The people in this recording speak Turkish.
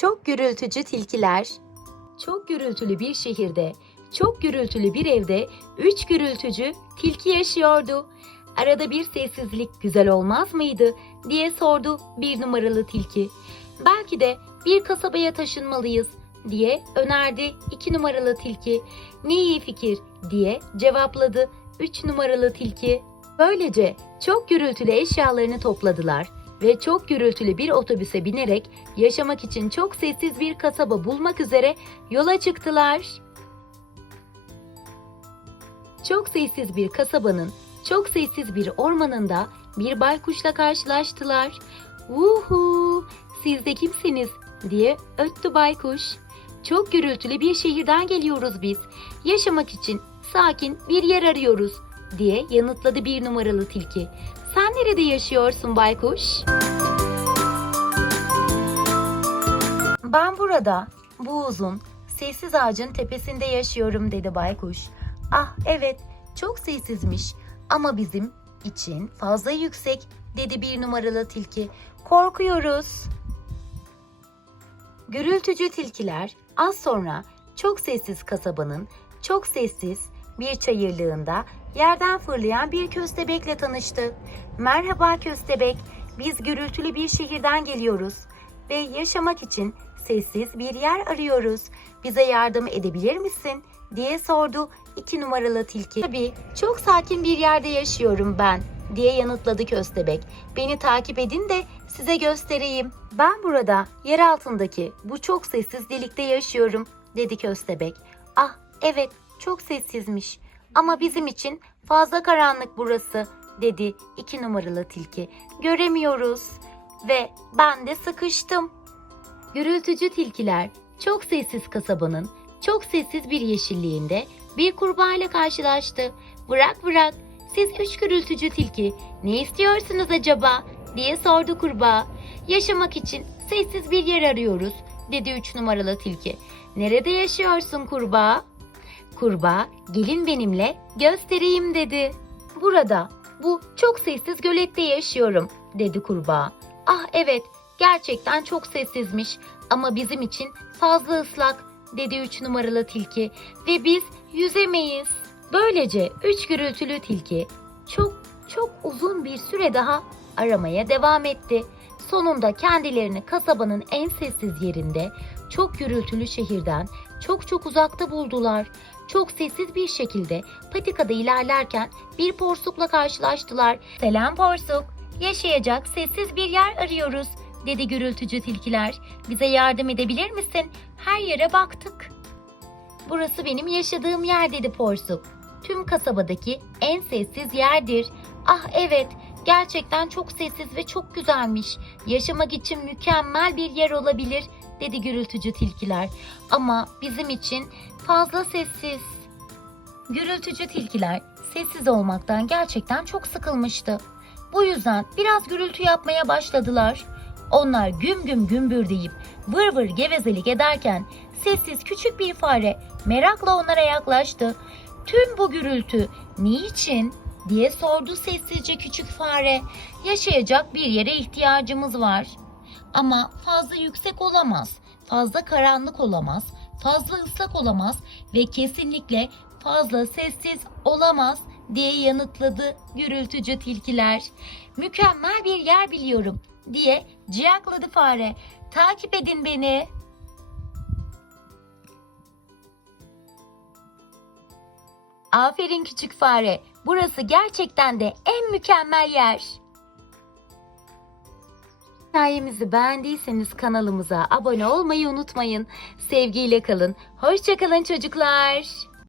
Çok gürültücü tilkiler. Çok gürültülü bir şehirde, çok gürültülü bir evde üç gürültücü tilki yaşıyordu. Arada bir sessizlik güzel olmaz mıydı diye sordu bir numaralı tilki. Belki de bir kasabaya taşınmalıyız diye önerdi iki numaralı tilki. Ne iyi fikir diye cevapladı üç numaralı tilki. Böylece çok gürültülü eşyalarını topladılar ve çok gürültülü bir otobüse binerek yaşamak için çok sessiz bir kasaba bulmak üzere yola çıktılar. Çok sessiz bir kasabanın, çok sessiz bir ormanında bir baykuşla karşılaştılar. Vuhu, siz de kimsiniz diye öttü baykuş. Çok gürültülü bir şehirden geliyoruz biz. Yaşamak için sakin bir yer arıyoruz diye yanıtladı bir numaralı tilki. Sen nerede yaşıyorsun baykuş? Ben burada, bu uzun, sessiz ağacın tepesinde yaşıyorum dedi baykuş. Ah evet, çok sessizmiş ama bizim için fazla yüksek dedi bir numaralı tilki. Korkuyoruz. Gürültücü tilkiler az sonra çok sessiz kasabanın çok sessiz bir çayırlığında yerden fırlayan bir köstebekle tanıştı. Merhaba köstebek, biz gürültülü bir şehirden geliyoruz ve yaşamak için sessiz bir yer arıyoruz. Bize yardım edebilir misin? diye sordu iki numaralı tilki. Tabii çok sakin bir yerde yaşıyorum ben diye yanıtladı köstebek. Beni takip edin de size göstereyim. Ben burada yer altındaki bu çok sessiz delikte yaşıyorum dedi köstebek. Ah evet çok sessizmiş ama bizim için fazla karanlık burası dedi iki numaralı tilki. Göremiyoruz ve ben de sıkıştım. Gürültücü tilkiler çok sessiz kasabanın çok sessiz bir yeşilliğinde bir kurbağa ile karşılaştı. Bırak bırak siz üç gürültücü tilki ne istiyorsunuz acaba diye sordu kurbağa. Yaşamak için sessiz bir yer arıyoruz dedi üç numaralı tilki. Nerede yaşıyorsun kurbağa? Kurbağa gelin benimle göstereyim dedi. Burada bu çok sessiz gölette yaşıyorum dedi kurbağa. Ah evet gerçekten çok sessizmiş ama bizim için fazla ıslak dedi üç numaralı tilki ve biz yüzemeyiz. Böylece üç gürültülü tilki çok çok uzun bir süre daha aramaya devam etti. Sonunda kendilerini kasabanın en sessiz yerinde, çok gürültülü şehirden çok çok uzakta buldular. Çok sessiz bir şekilde patikada ilerlerken bir porsukla karşılaştılar. Selam porsuk, yaşayacak sessiz bir yer arıyoruz dedi gürültücü tilkiler. Bize yardım edebilir misin? Her yere baktık. Burası benim yaşadığım yer dedi porsuk. Tüm kasabadaki en sessiz yerdir. Ah evet, gerçekten çok sessiz ve çok güzelmiş. Yaşamak için mükemmel bir yer olabilir dedi gürültücü tilkiler. Ama bizim için fazla sessiz. Gürültücü tilkiler sessiz olmaktan gerçekten çok sıkılmıştı. Bu yüzden biraz gürültü yapmaya başladılar. Onlar güm güm gümbür deyip vır vır gevezelik ederken sessiz küçük bir fare merakla onlara yaklaştı. Tüm bu gürültü niçin diye sordu sessizce küçük fare. Yaşayacak bir yere ihtiyacımız var. Ama fazla yüksek olamaz, fazla karanlık olamaz, fazla ıslak olamaz ve kesinlikle fazla sessiz olamaz diye yanıtladı gürültücü tilkiler. Mükemmel bir yer biliyorum diye ciyakladı fare. Takip edin beni. Aferin küçük fare. Burası gerçekten de en mükemmel yer. Hikayemizi beğendiyseniz kanalımıza abone olmayı unutmayın. Sevgiyle kalın. Hoşçakalın çocuklar.